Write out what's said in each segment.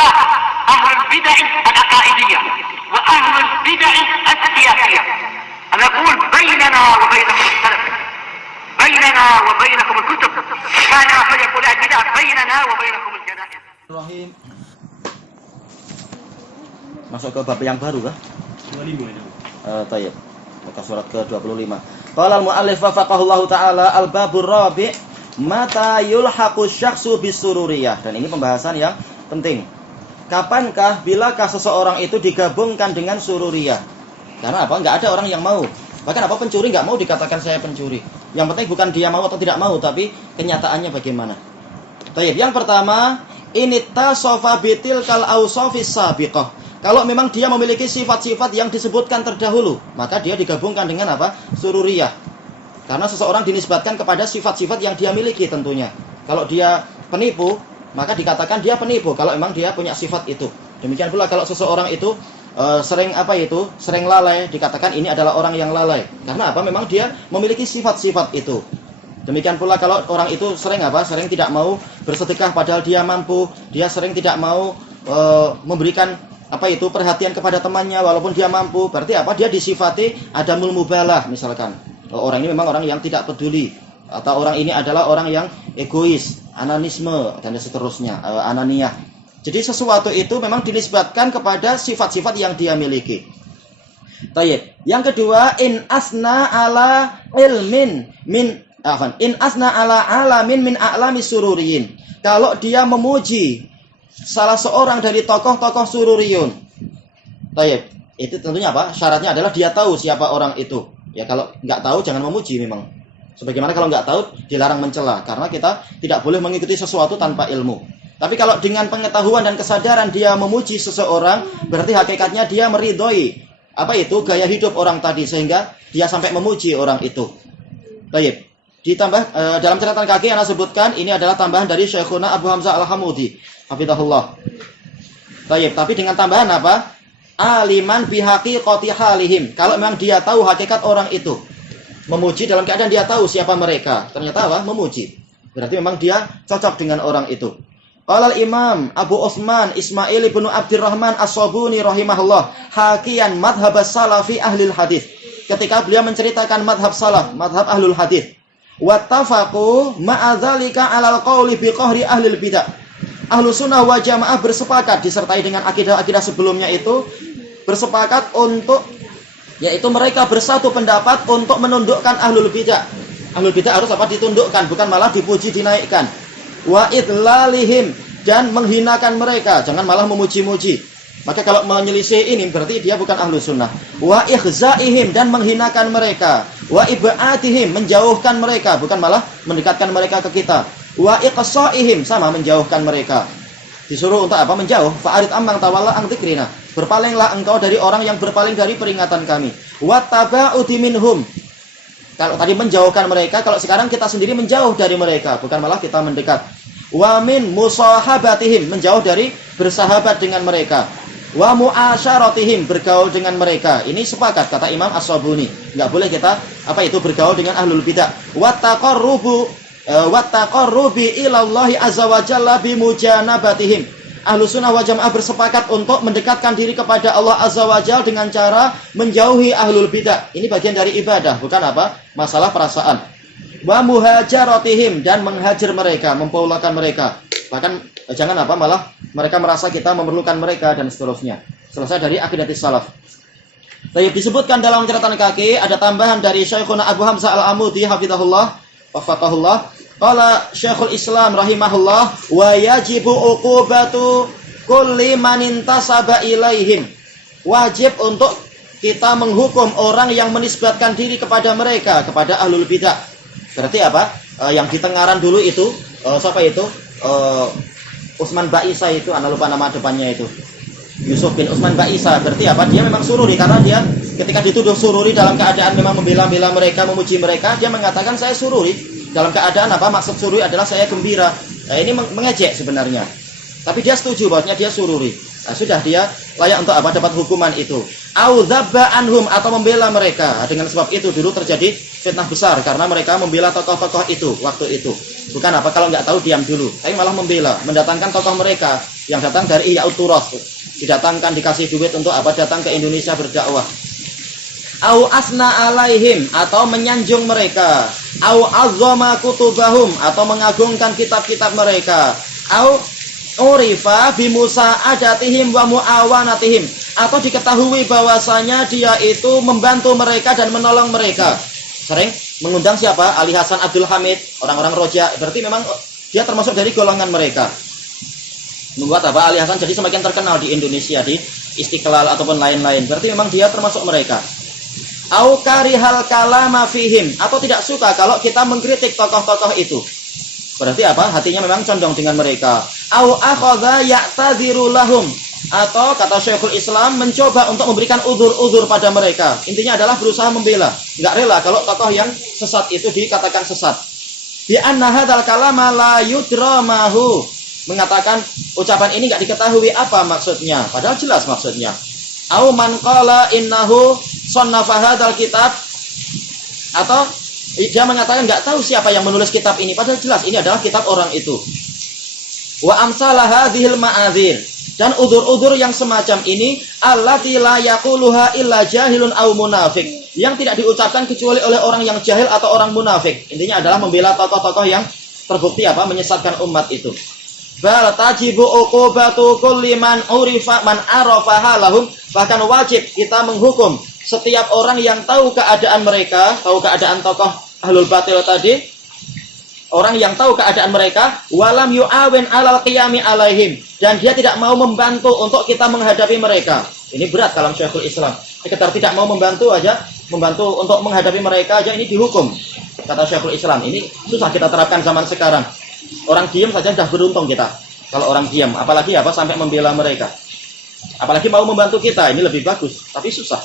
الأهواء، أهل البدع العقائدية وأهل البدع السياسية. أنا أقول بيننا وبينكم السلف، بيننا وبينكم الكتب، كان فيقول البدع بيننا وبينكم الجنائز. Rahim. Masuk ke bab yang baru kah? 25 itu. Tayyib. Muka surat ke-25. Qala al-mu'allif wafaqahullahu ta'ala al-babur rabi' mata yulhaqu syakhsu bisururiyah. Dan ini pembahasan yang penting. Kapankah, bilakah seseorang itu digabungkan dengan sururiyah? Karena apa? Enggak ada orang yang mau. Bahkan apa, pencuri enggak mau dikatakan saya pencuri. Yang penting bukan dia mau atau tidak mau, tapi kenyataannya bagaimana. Tayyib. Yang pertama, inittasafa bitilkal awsafis sabiqah. Kalau memang dia memiliki sifat-sifat yang disebutkan terdahulu, maka dia digabungkan dengan apa? Sururiyah. Karena seseorang dinisbatkan kepada sifat-sifat yang dia miliki tentunya. Kalau dia penipu, maka dikatakan dia penipu kalau memang dia punya sifat itu. Demikian pula kalau seseorang itu sering lalai, dikatakan ini adalah orang yang lalai. Karena apa? Memang dia memiliki sifat-sifat itu. Demikian pula kalau orang itu sering tidak mau bersedekah padahal dia mampu, dia sering tidak mau memberikan perhatian kepada temannya walaupun dia mampu. Berarti apa? Dia disifati adamul mubalah misalkan. Orang ini memang orang yang tidak peduli, atau orang ini adalah orang yang egois, ananisme dan seterusnya, ananiyah. Jadi sesuatu itu memang dinisbatkan kepada sifat-sifat yang dia miliki. Tayyib. Yang kedua, in asna ala alamin min a'lami sururiyin. Kalau dia memuji salah seorang dari tokoh-tokoh sururiyun. Tayyib. Itu tentunya apa? Syaratnya adalah dia tahu siapa orang itu. Ya kalau nggak tahu jangan memuji memang. Sebagaimana kalau nggak tahu dilarang mencela, karena kita tidak boleh mengikuti sesuatu tanpa ilmu. Tapi kalau dengan pengetahuan dan kesadaran dia memuji seseorang, berarti hakikatnya dia meridhoi gaya hidup orang tadi sehingga dia sampai memuji orang itu. Baik. Ditambah dalam catatan kaki yang saya sebutkan, ini adalah tambahan dari Syekhuna Abu Hamzah Al-Hamudi, hafizahullah. Baik, tapi dengan tambahan apa? Aliman bihaqiqati halihim. Kalau memang dia tahu hakikat orang itu, memuji dalam keadaan dia tahu siapa mereka. Ternyata apa? Memuji. Berarti memang dia cocok dengan orang itu. Qala al-Imam Abu Utsman Ismail ibn Abdurrahman As-Sabuni rahimahullah hakian madhhab salafi ahlil hadis. Ketika beliau menceritakan madhab salaf, madhab ahlul hadis. Wattafaqu ma'adzalika 'alal qawli biqahri ahlil bidah. Ahlu sunnah wal jamaah bersepakat disertai dengan akidah-akidah sebelumnya itu bersepakat untuk, yaitu mereka bersatu pendapat untuk menundukkan ahlul bidah. Ahlul bidah harus ditundukkan, bukan malah dipuji dinaikkan. Wa idlalihim, dan menghinakan mereka, jangan malah memuji-muji. Maka kalau menyelisih ini berarti dia bukan ahlu sunnah. Wa ikhzaihim, dan menghinakan mereka. Wa ib'atihim, menjauhkan mereka, bukan malah mendekatkan mereka ke kita. Wa iqsaihim, sama menjauhkan mereka. Disuruh untuk apa? Menjauh. Fa'arid amman tawalla an dzikrina. Berpalinglah engkau dari orang yang berpaling dari peringatan kami. Wa taba'udi minhum. Kalau tadi menjauhkan mereka, kalau sekarang kita sendiri menjauh dari mereka, bukan malah kita mendekat. Wa min musahabatihim, menjauh dari bersahabat dengan mereka. Wa mu'asyaratihim, bergaul dengan mereka. Ini sepakat kata Imam As-Sabuni. Enggak boleh kita bergaul dengan ahlul bidah. Wa taqarrubi ilallahi azza wa jalla bimujanabatihim. Ahlu sunnah wal jamaah bersepakat untuk mendekatkan diri kepada Allah azza wa jalla dengan cara menjauhi ahlul bidah. Ini bagian dari ibadah, bukan masalah perasaan. Wa muhajaratihim, dan menghajar mereka, mempoulakan mereka. Bahkan jangan malah mereka merasa kita memerlukan mereka dan seterusnya. Selesai dari akidatis salaf. Tapi disebutkan dalam catatan kaki ada tambahan dari Syekhuna Abu Hamzah Al-Amudi hafizahullah wafaqahullah. Qala Syekhul Islam rahimahullah wa yajibu uqubatu kulli man intasaba ilaihim. Wajib untuk kita menghukum orang yang menisbatkan diri kepada mereka, kepada ahlul bidah. Berarti apa? Yang di Tengaran dulu itu siapa itu? Utsman Baisa itu, ana lupa nama depannya itu. Yusuf bin Utsman Baisa. Berarti apa? Dia memang sururi, karena dia ketika dituduh sururi dalam keadaan memang membela-bela mereka, memuji mereka, dia mengatakan saya sururi. Dalam keadaan maksud sururi adalah saya gembira. Ini mengejek sebenarnya. Tapi dia setuju bahwasanya dia sururi. Sudah, dia layak untuk dapat hukuman itu. Au dzabba anhum, atau membela mereka. Dengan sebab itu dulu terjadi fitnah besar karena mereka membela tokoh-tokoh itu waktu itu. Bukan kalau nggak tahu diam dulu, tapi malah membela, mendatangkan tokoh mereka yang datang dari Ihya Uturas, didatangkan dikasih duit untuk apa? Datang ke Indonesia berdakwah. Au asna alaihim, atau menyanjung mereka. Au azzama kutubahum, atau mengagungkan kitab-kitab mereka. Au urifa bimusa'adatihim wa mu'awanatihim, atau diketahui bahwasanya dia itu membantu mereka dan menolong mereka. Sering mengundang siapa? Ali Hasan Abdul Hamid, orang-orang Roja. Berarti memang dia termasuk dari golongan mereka. Membuat apa? Ali Hasan jadi semakin terkenal di Indonesia, di Istiqlal ataupun lain-lain. Berarti memang dia termasuk mereka. Au karihal kalama fihim, atau tidak suka kalau kita mengkritik tokoh-tokoh itu. Berarti apa? Hatinya memang condong dengan mereka. Au akhadha ya'tadhiru lahum, atau kata Syekhul Islam mencoba untuk memberikan udzur-udzur pada mereka. Intinya adalah berusaha membela. Enggak rela kalau tokoh yang sesat itu dikatakan sesat. Bi anna hadzal kalama la yudra mahu, mengatakan ucapan ini enggak diketahui apa maksudnya, padahal jelas maksudnya. Au man qala innahu sannafa hadzal kitab, atau dia mengatakan enggak tahu siapa yang menulis kitab ini, padahal jelas ini adalah kitab orang itu. Wa amsalah hadzihil ma'adzir, dan udzur-udzur yang semacam ini allati la yaquluha illa jahilun au munafik, yang tidak diucapkan kecuali oleh orang yang jahil atau orang munafik. Intinya adalah membela tokoh-tokoh yang terbukti apa? Menyesatkan umat itu. Bal tajibu uqubatu kulli man urifa man arafa lahum, bahkan wajib kita menghukum setiap orang yang tahu keadaan mereka, tahu keadaan tokoh ahlul batil tadi, orang yang tahu keadaan mereka, walam yu'awin alal qiyami alaihim, dan dia tidak mau membantu untuk kita menghadapi mereka. Ini berat kalam Syekhul Islam. Sekedar tidak mau membantu aja, membantu untuk menghadapi mereka aja, ini dihukum. Kata Syekhul Islam, ini susah kita terapkan zaman sekarang. Orang diam saja sudah beruntung kita. Kalau orang diam, apalagi apa sampai membela mereka. Apalagi mau membantu kita, ini lebih bagus, tapi susah.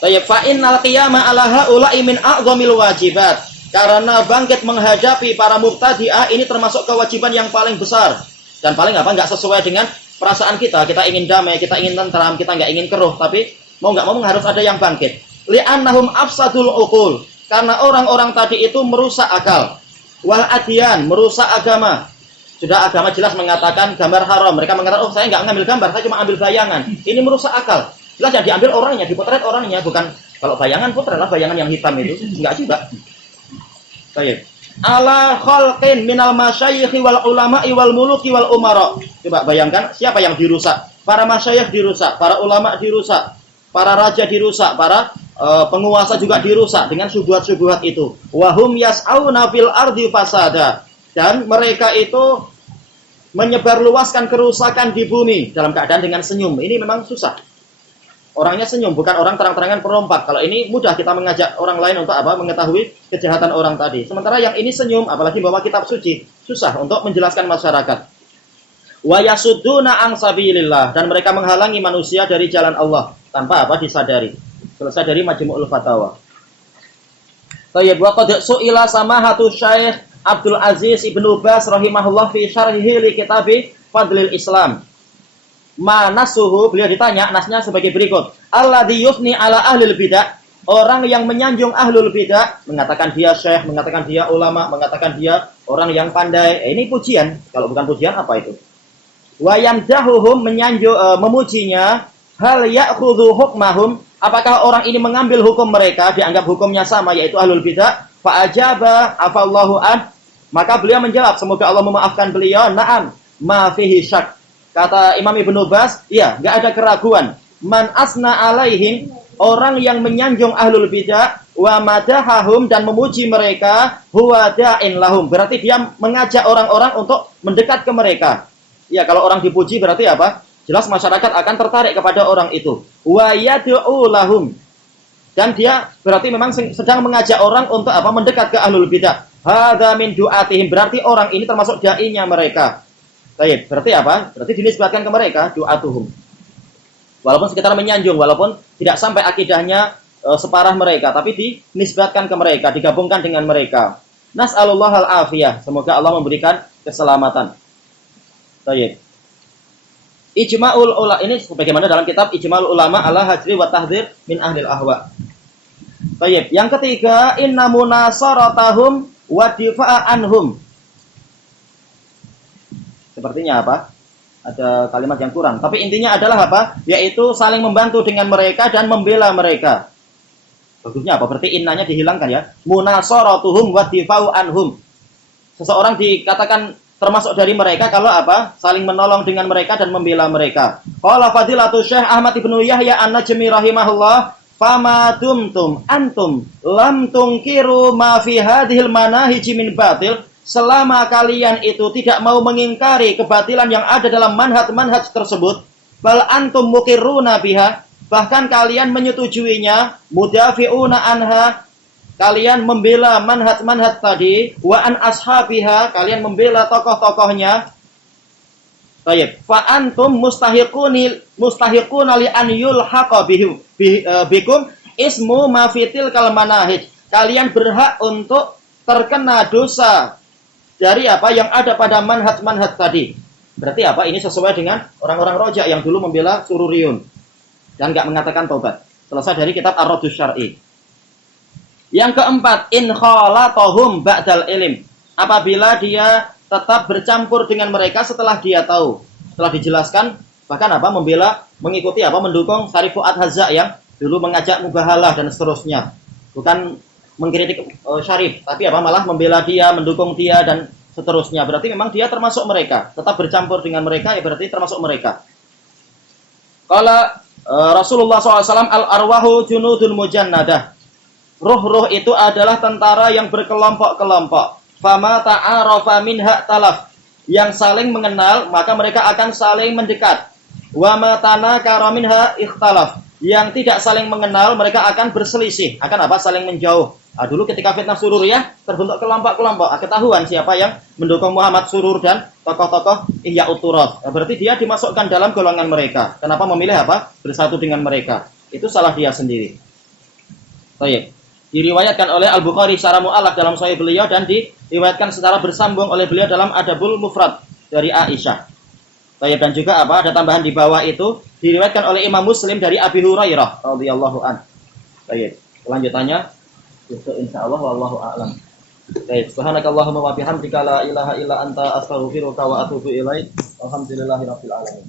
Tayyib fa innal qiyama ala haula'i min a'dhamil wajibat. Karena bangkit menghadapi para mubtadi'ah ini termasuk kewajiban yang paling besar dan paling apa? Enggak sesuai dengan perasaan kita. Kita ingin damai, kita ingin tentram, kita enggak ingin keruh, tapi mau enggak mau harus ada yang bangkit. Li'annahum afsadul uqul. Karena orang-orang tadi itu merusak akal. Wal adyan, merusak agama. Sudah agama jelas mengatakan gambar haram. Mereka mengatakan, oh saya enggak ngambil gambar, saya cuma ambil bayangan. Ini merusak akal. Jelas yang diambil orangnya, dipotret orangnya, bukan kalau bayangan potretlah bayangan yang hitam itu. Enggak juga. Baik. Ala khalqin minal masyayikhi wal ulama'i wal muluki wal umara. Coba bayangkan siapa yang dirusak? Para masyayikh dirusak, para ulama dirusak, para raja dirusak, para penguasa juga dirusak dengan syubhat-syubhat itu. Wahum yas'auna fil ardi fasada. Dan mereka itu menyebarluaskan kerusakan di bumi dalam keadaan dengan senyum. Ini memang susah. Orangnya senyum, bukan orang terang-terangan perompak. Kalau ini mudah kita mengajak orang lain untuk apa? Mengetahui kejahatan orang tadi. Sementara yang ini senyum, apalagi bawa kitab suci, susah untuk menjelaskan masyarakat. Wa yasudduna an sabilillah, dan mereka menghalangi manusia dari jalan Allah tanpa apa? Disadari. Selesai dari Majmu'ul Fatawa. Tayyib wa qad su'ila samahatu Syekh Abdul Aziz Ibnu Baz rahimahullah fi syarhihi li kitabi Fadlil Islam. Manasuhu, beliau ditanya nasnya sebagai berikut. Alladzi yufni ala ahlil bidah, orang yang menyanjung ahlul bidah, mengatakan dia syekh, mengatakan dia ulama, mengatakan dia orang yang pandai. Ini pujian. Kalau bukan pujian apa itu? Wa yamdahuhum, memujinya. Hal ya'khudhu hukmahum, apakah orang ini mengambil hukum mereka, dianggap hukumnya sama, yaitu ahlul bidah? Fa ajaba afallahu an, maka beliau menjawab, semoga Allah memaafkan beliau, na'am ma fihi syak. Kata Imam Ibnu Baz, iya, enggak ada keraguan. Man asna alaihim, orang yang menyanjung ahlul bidah, wa madahahum, dan memuji mereka, huwa da'in lahum, berarti dia mengajak orang-orang untuk mendekat ke mereka. Ya, kalau orang dipuji berarti apa? Jelas masyarakat akan tertarik kepada orang itu. Wa yad'u lahum, dan dia berarti memang sedang mengajak orang untuk apa? Mendekat ke ahlul bidah. Hadza min du'atihim, berarti orang ini termasuk dai-nya mereka. Baik, berarti apa? Berarti dinisbatkan ke mereka, du'atuhum. Walaupun sekitar menyanjung, walaupun tidak sampai akidahnya separah mereka, tapi dinisbatkan ke mereka, digabungkan dengan mereka. Nas'alullahal afiyah, semoga Allah memberikan keselamatan. Baik. Ijma'ul ulama, ini sebagaimana dalam kitab Ijma'ul Ulama ala hajri wa tahdzir min ahlil ahwa. Baik, yang ketiga, inna munasaratahum wa difa'a anhum. Sepertinya apa? ada kalimat yang kurang. Tapi intinya adalah apa? Yaitu saling membantu dengan mereka dan membela mereka. Bagusnya apa? Berarti innanya dihilangkan ya. Munasaratuhum wa difa'u anhum. Seseorang dikatakan termasuk dari mereka kalau apa? Saling menolong dengan mereka dan membela mereka. Qala Fadilatul Syekh Ahmad Ibnu Yahya An-Najmi rahimahullah, "Fama dumtum antum lam tungkiru ma fi hadhil manahij min batil." Selama kalian itu tidak mau mengingkari kebatilan yang ada dalam manhaj-manhaj tersebut, bal antum muqirruna biha, bahkan kalian menyetujuinya, mudafi'una anha, kalian membela manhaj-manhaj tadi, wa an ashabiha, kalian membela tokoh-tokohnya. Baik, fa antum mustahiquna li an yulhaqa bikum ismu ma fitil kal manahij. Kalian berhak untuk terkena dosa dari apa yang ada pada manhaj-manhaj tadi. Berarti apa? Ini sesuai dengan orang-orang rojak yang dulu membela Sururiyun dan enggak mengatakan taubat. Selesai dari kitab Ar-Raddus Syar'i. Yang keempat, in khalatahum ba'dal ilm. Apabila dia tetap bercampur dengan mereka setelah dia tahu, setelah dijelaskan, bahkan apa? Membela, mengikuti apa? Mendukung Syarif Fuad Hazza yang dulu mengajak mubahalah dan seterusnya. Bukan mengkritik Syarif, tapi apa? Malah membela dia, mendukung dia dan seterusnya. Berarti memang dia termasuk mereka, tetap bercampur dengan mereka, ya berarti termasuk mereka. Kalau Rasulullah SAW, al-arwahu junudul mujannadah. Ruh-ruh itu adalah tentara yang berkelompok-kelompok. Fama ta'arafa minha talaf. Yang saling mengenal, maka mereka akan saling mendekat. Wa ma tanakara minha ikhtalaf. Yang tidak saling mengenal, mereka akan berselisih. Akan apa? Saling menjauh. Nah, dulu ketika fitnah Sururiyah, terbentuk kelompok-kelompok. Ketahuan siapa yang mendukung Muhammad Surur dan tokoh-tokoh Ihya Uturat. Nah, berarti dia dimasukkan dalam golongan mereka. Kenapa memilih apa? Bersatu dengan mereka. Itu salah dia sendiri. Baik. Diriwayatkan oleh Al-Bukhari secara mu'allaq dalam sahih beliau dan diriwayatkan secara bersambung oleh beliau dalam Adabul Mufrad dari Aisyah. Baik, dan juga apa? Ada tambahan di bawah itu diriwayatkan oleh Imam Muslim dari Abi Hurairah radhiyallahu an. Baik, kelanjutannya besok insyaallah wallahu a'lam. Baik, subhanakallahumma wa bihamdika la ilaha illa anta astaghfiruka wa atubu ilaik. Alhamdulillahirabbil alamin.